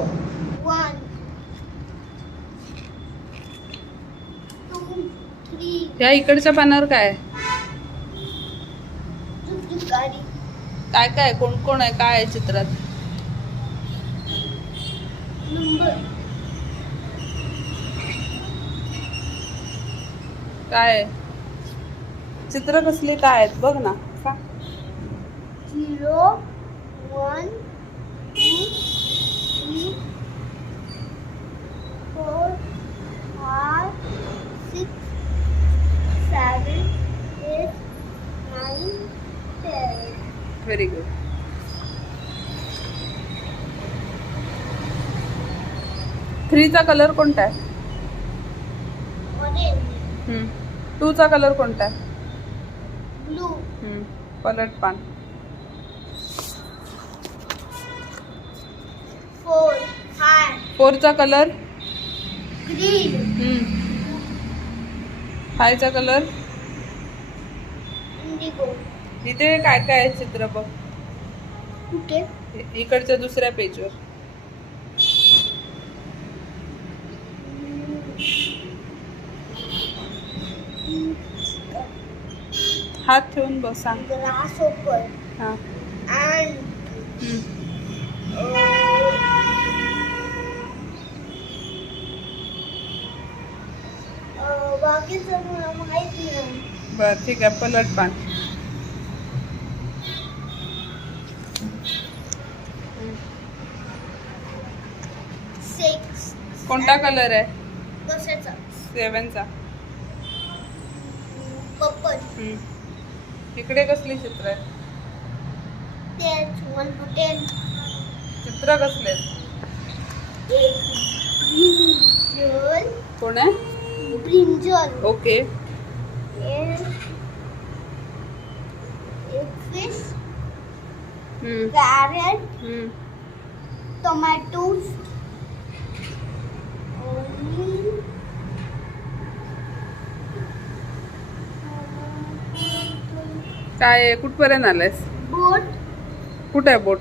1 2 3 ह्या इकडच्या पानावर काय आहे? जुजुकारी काय काय कोण कोण आहे, काय आहे चित्रात? नंबर काय आहे? चित्र कसली काय आहेत बघ ना, सांग. 0 1 2 3 4 5 6 7 8 9 10 व्हेरी गुड. थ्रीचा कलर कोणता आहे? orange 2चा कलर कोणता आहे? blue पलट पान. 4 5 4चा कलर? green 5चा कलर? indigo इथे काय काय आहे चित्र बघ, कुठे इकडच्या दुसऱ्या पेजवर. हात ठेवून बघ, सांग. grasshopper हा. and बाकीचं मला माहित नाही. बर ठीक आहे, पलट पान. Six कोणता कलर आहे? कशाचा 7चा. पर्पल इकडे कसली चित्र आहेत? तेच 1 to 10 चित्र कसले आहेत? एक ब्रिंजल कोण आहे? Brinjal okay. एक फिश कॅरेट टोमॅटोज काय आहे? कुठपर्यंत आलायस? बोट कुठे आहे बोट?